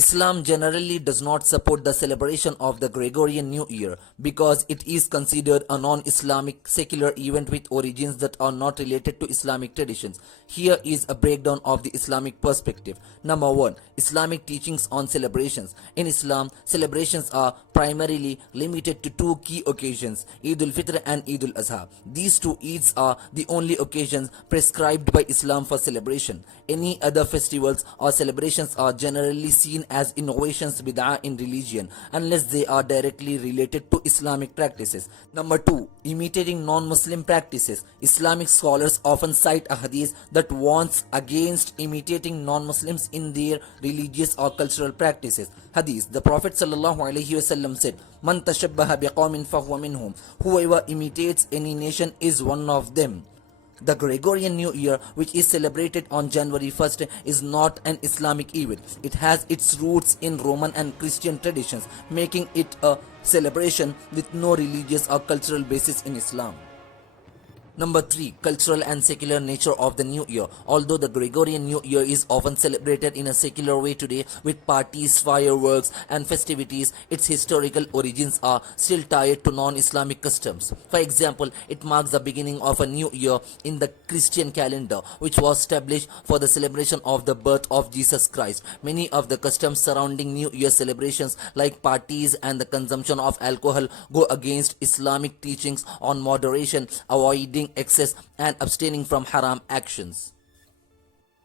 Islam generally does not support the celebration of the Gregorian New Year because it is considered a non-Islamic secular event with origins that are not related to Islamic traditions. Here is a breakdown of the Islamic perspective. Number 1. Islamic teachings on celebrations. In Islam, celebrations are primarily limited to two key occasions, Eid al-Fitr and Eid al-Adha. These two Eids are the only occasions prescribed by Islam for celebration. Any other festivals or celebrations are generally seen as innovations bid'ah in religion unless they are directly related to Islamic practices. Number 2. Imitating non-Muslim practices. Islamic scholars often cite a hadith that warns against imitating non-Muslims in their religious or cultural practices. Hadith: the Prophet ﷺ said, "Man tashabbaha biqawmin fahuwa minhum." Whoever imitates any nation is one of them. The Gregorian New Year, which is celebrated on January 1st, is not an Islamic event. It has its roots in Roman and Christian traditions, making it a celebration with no religious or cultural basis in Islam. Number 3. Cultural and secular nature of the New Year. Although the Gregorian New Year is often celebrated in a secular way today with parties, fireworks and festivities, its historical origins are still tied to non-Islamic customs. For example, it marks the beginning of a new year in the Christian calendar, which was established for the celebration of the birth of Jesus Christ. Many of the customs surrounding New Year celebrations, like parties and the consumption of alcohol, go against Islamic teachings on moderation, avoiding excess and abstaining from haram actions.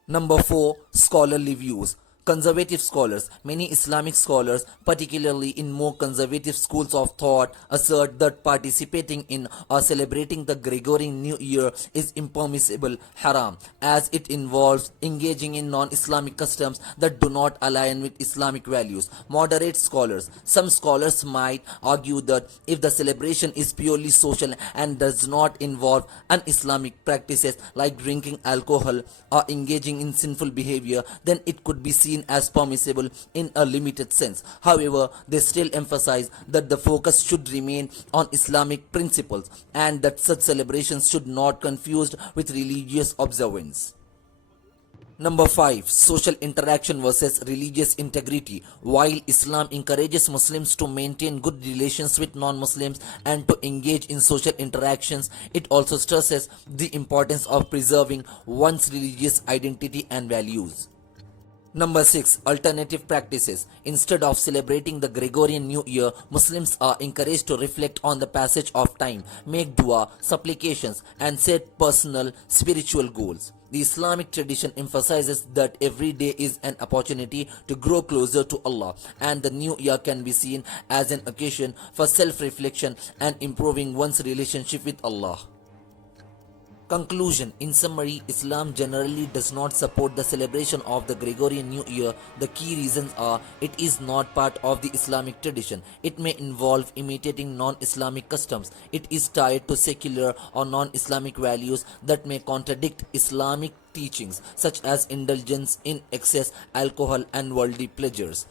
Number 4. Scholarly views. Conservative scholars. Many Islamic scholars, particularly in more conservative schools of thought, assert that participating in or celebrating the Gregorian New Year is impermissible haram, as it involves engaging in non-Islamic customs that do not align with Islamic values. Moderate scholars. Some scholars might argue that if the celebration is purely social and does not involve un-Islamic practices like drinking alcohol or engaging in sinful behavior, then it could be seen as permissible in a limited sense. However, they still emphasize that the focus should remain on Islamic principles and that such celebrations should not be confused with religious observance. Number 5. Social interaction versus religious integrity. While Islam encourages Muslims to maintain good relations with non-Muslims and to engage in social interactions, it also stresses the importance of preserving one's religious identity and values. Number 6. Alternative practices. Instead of celebrating the Gregorian New Year, Muslims are encouraged to reflect on the passage of time, make dua, supplications, and set personal spiritual goals. The Islamic tradition emphasizes that every day is an opportunity to grow closer to Allah, and the New Year can be seen as an occasion for self-reflection and improving one's relationship with Allah. Conclusion. In summary, Islam generally does not support the celebration of the Gregorian New Year. The key reasons are: it is not part of the Islamic tradition, it may involve imitating non-Islamic customs, it is tied to secular or non-Islamic values that may contradict Islamic teachings such as indulgence in excess, alcohol and worldly pleasures.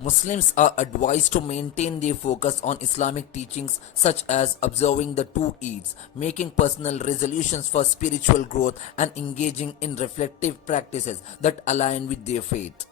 Muslims are advised to maintain their focus on Islamic teachings such as observing the two Eids, making personal resolutions for spiritual growth, and engaging in reflective practices that align with their faith.